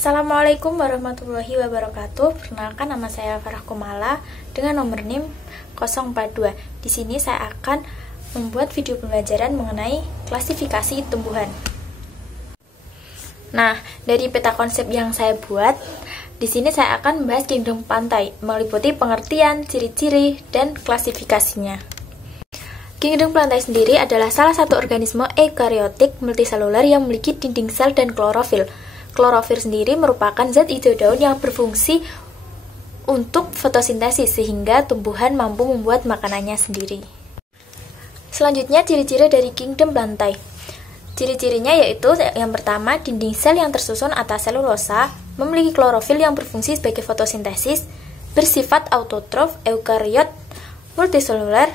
Assalamualaikum warahmatullahi wabarakatuh. Perkenalkan, nama saya Farah Komala dengan nomor NIM 042. Di sini saya akan membuat video pembelajaran mengenai klasifikasi tumbuhan. Nah, dari peta konsep yang saya buat, di sini saya akan membahas kingdom pantai, meliputi pengertian, ciri-ciri, dan klasifikasinya. Kingdom plantae sendiri adalah salah satu organisme eukariotik multiseluler yang memiliki dinding sel dan klorofil. Klorofil sendiri merupakan zat hijau daun yang berfungsi untuk fotosintesis sehingga tumbuhan mampu membuat makanannya sendiri. Selanjutnya, ciri-ciri dari kingdom plantae. Ciri-cirinya yaitu yang pertama, dinding sel yang tersusun atas selulosa, memiliki klorofil yang berfungsi sebagai fotosintesis, bersifat autotrof, eukariot, multiseluler,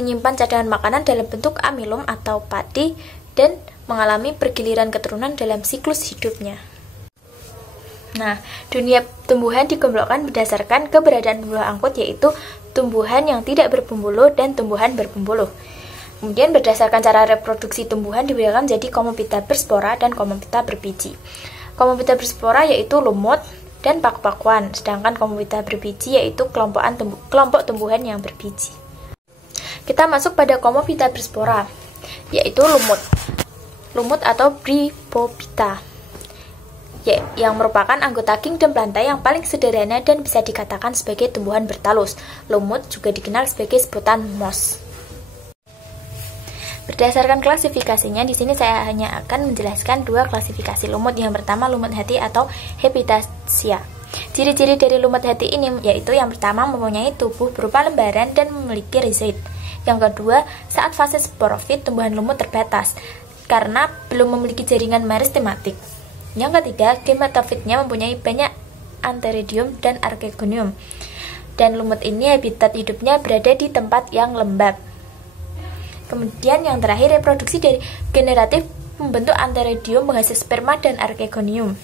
menyimpan cadangan makanan dalam bentuk amilum atau padi, dan mengalami pergiliran keturunan dalam siklus hidupnya. Nah, dunia tumbuhan dikelompokkan berdasarkan keberadaan pembuluh angkut, yaitu tumbuhan yang tidak berpembuluh dan tumbuhan berpembuluh. Kemudian berdasarkan cara reproduksi tumbuhan dibedakan menjadi Comophyta berspora dan Comophyta berbiji. Comophyta berspora yaitu lumut dan paku-pakuan, sedangkan Comophyta berbiji yaitu kelompok tumbuhan yang berbiji. Kita masuk pada Comophyta berspora, yaitu lumut atau Bryophyta, yang merupakan anggota kingdom plantae yang paling sederhana dan bisa dikatakan sebagai tumbuhan bertalus. Lumut juga dikenal sebagai sebutan moss. Berdasarkan klasifikasinya, di sini saya hanya akan menjelaskan dua klasifikasi lumut. Yang pertama, lumut hati atau Hepitaceae. Ciri-ciri dari lumut hati ini yaitu yang pertama, mempunyai tubuh berupa lembaran dan memiliki rizoid. Yang kedua, saat fase sporofit, tumbuhan lumut terbatas karena belum memiliki jaringan meristematik. Yang ketiga, gematofitnya mempunyai banyak antheridium dan archegonium. Dan lumut ini habitat hidupnya berada di tempat yang lembab. Kemudian yang terakhir, reproduksi dari generatif membentuk antheridium menghasil sperma dan archegonium,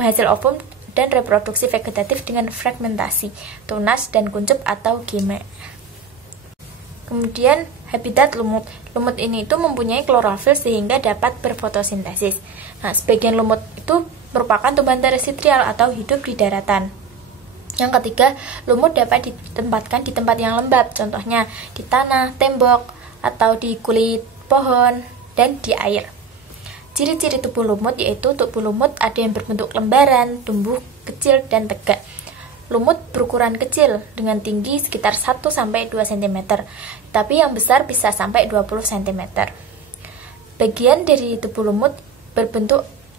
menghasil ovum, dan reproduksi vegetatif dengan fragmentasi, tunas dan kuncup atau geme. Kemudian habitat lumut. Lumut ini itu mempunyai klorofil sehingga dapat berfotosintesis. Nah, sebagian lumut itu merupakan tumbuhan terestrial atau hidup di daratan. Yang ketiga, lumut dapat ditempatkan di tempat yang lembab, contohnya di tanah, tembok, atau di kulit pohon, dan di air. Ciri-ciri tubuh lumut yaitu tubuh lumut ada yang berbentuk lembaran, tumbuh kecil, dan tegak. Lumut berukuran kecil dengan tinggi sekitar 1-2 cm, tapi yang besar bisa sampai 20 cm. Bagian dari tubuh lumut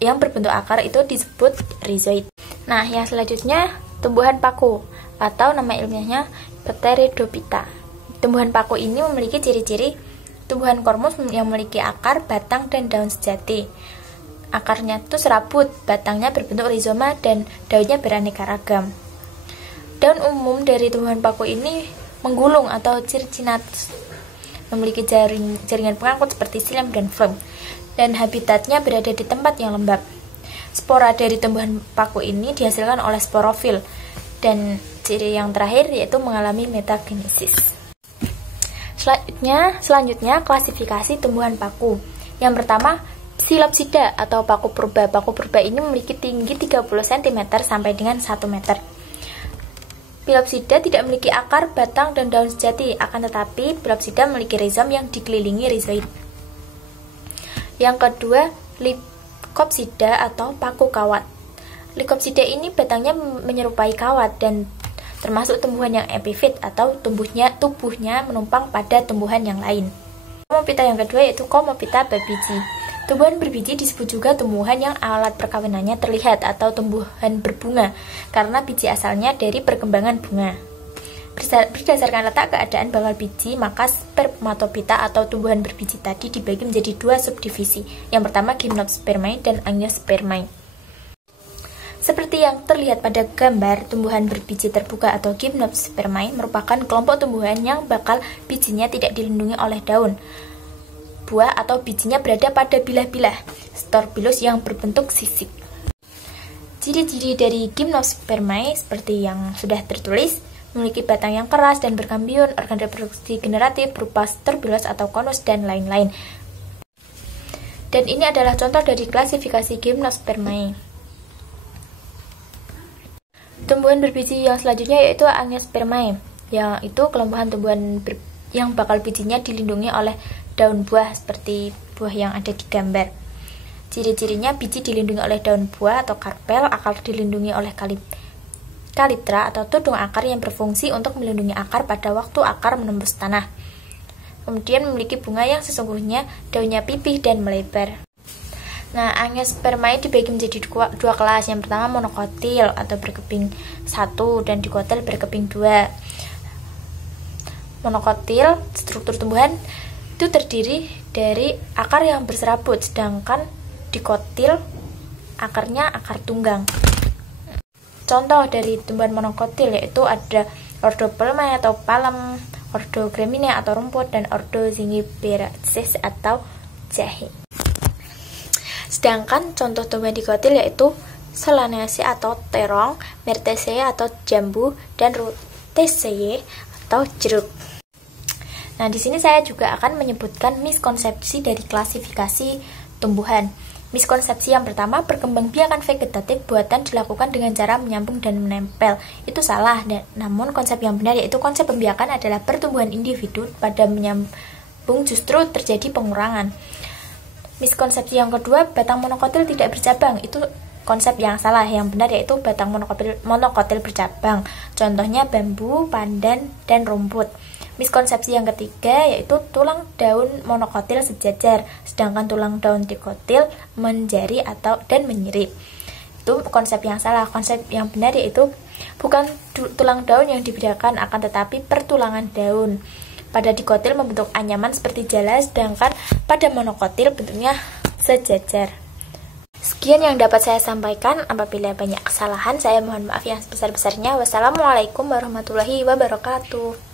yang berbentuk akar itu disebut rhizoid. Nah, yang selanjutnya tumbuhan paku atau nama ilmiahnya Pteridophyta. Tumbuhan paku ini memiliki ciri-ciri tumbuhan kormus yang memiliki akar, batang, dan daun sejati. Akarnya itu serabut, batangnya berbentuk rizoma, dan daunnya beraneka ragam. Daun umum dari tumbuhan paku ini menggulung atau circinatus, memiliki jaringan pengangkut seperti xilem dan phloem, dan habitatnya berada di tempat yang lembab. Spora dari tumbuhan paku ini dihasilkan oleh sporofil, dan ciri yang terakhir yaitu mengalami metagenesis. Selanjutnya klasifikasi tumbuhan paku. Yang pertama, Psilopsida atau paku purba. Paku purba ini memiliki tinggi 30 cm sampai dengan 1 meter. Psilopsida tidak memiliki akar, batang, dan daun sejati, akan tetapi Psilopsida memiliki rizom yang dikelilingi rizoid. Yang kedua, Lycopsida atau paku kawat. Lycopsida ini batangnya menyerupai kawat dan termasuk tumbuhan yang epifit atau tubuhnya menumpang pada tumbuhan yang lain. Comophyta yang kedua yaitu Comophyta berbiji. Tumbuhan berbiji disebut juga tumbuhan yang alat perkawinannya terlihat atau tumbuhan berbunga karena biji asalnya dari perkembangan bunga. Berdasarkan letak keadaan bakal biji, maka Spermatophyta atau tumbuhan berbiji tadi dibagi menjadi dua subdivisi. Yang pertama Gymnospermae dan Angiospermae. Seperti yang terlihat pada gambar, tumbuhan berbiji terbuka atau Gymnospermae merupakan kelompok tumbuhan yang bakal bijinya tidak dilindungi oleh daun. Buah atau bijinya berada pada bilah-bilah storbilus yang berbentuk sisik. Ciri-ciri dari Gymnospermae seperti yang sudah tertulis, memiliki batang yang keras dan berkambiun, organ reproduksi generatif berupa storbilus atau konus, dan lain-lain. Dan ini adalah contoh dari klasifikasi Gymnospermae. Tumbuhan berbiji yang selanjutnya yaitu Angiospermae, yang itu kelompokan tumbuhan yang bakal bijinya dilindungi oleh daun buah seperti buah yang ada di gambar. Ciri-cirinya biji dilindungi oleh daun buah atau karpel, akar dilindungi oleh kalitra atau tudung akar yang berfungsi untuk melindungi akar pada waktu akar menembus tanah. Kemudian memiliki bunga yang sesungguhnya daunnya pipih dan melebar. Nah, Angiospermae dibagi menjadi dua kelas. Yang pertama monokotil atau berkeping 1 dan dikotil berkeping 2. Monokotil, struktur tumbuhan itu terdiri dari akar yang berserabut, sedangkan dikotil akarnya akar tunggang. Contoh dari tumbuhan monokotil yaitu ada ordo Palmae atau palem, ordo Gramineae atau rumput, dan ordo Zingiberaceae atau jahe. Sedangkan contoh tumbuhan dikotil yaitu Solanaceae atau terong, Myrtaceae atau jambu, dan Rutaceae atau jeruk. Nah, di sini saya juga akan menyebutkan miskonsepsi dari klasifikasi tumbuhan. Miskonsepsi yang pertama, perkembangbiakan vegetatif buatan dilakukan dengan cara menyambung dan menempel. Itu salah, namun konsep yang benar yaitu konsep pembiakan adalah pertumbuhan individu pada menyambung justru terjadi pengurangan. Miskonsepsi yang kedua, batang monokotil tidak bercabang. Itu konsep yang salah. Yang benar yaitu batang monokotil bercabang. Contohnya bambu, pandan, dan rumput. Miskonsepsi yang ketiga yaitu tulang daun monokotil sejajar, sedangkan tulang daun dikotil menjari dan menyirip. Itu konsep yang salah. Konsep yang benar yaitu bukan tulang daun yang dibedakan, akan tetapi pertulangan daun. Pada dikotil membentuk anyaman seperti jala, sedangkan pada monokotil bentuknya sejajar. Sekian yang dapat saya sampaikan. Apabila banyak kesalahan, saya mohon maaf yang sebesar-besarnya. Wassalamualaikum warahmatullahi wabarakatuh.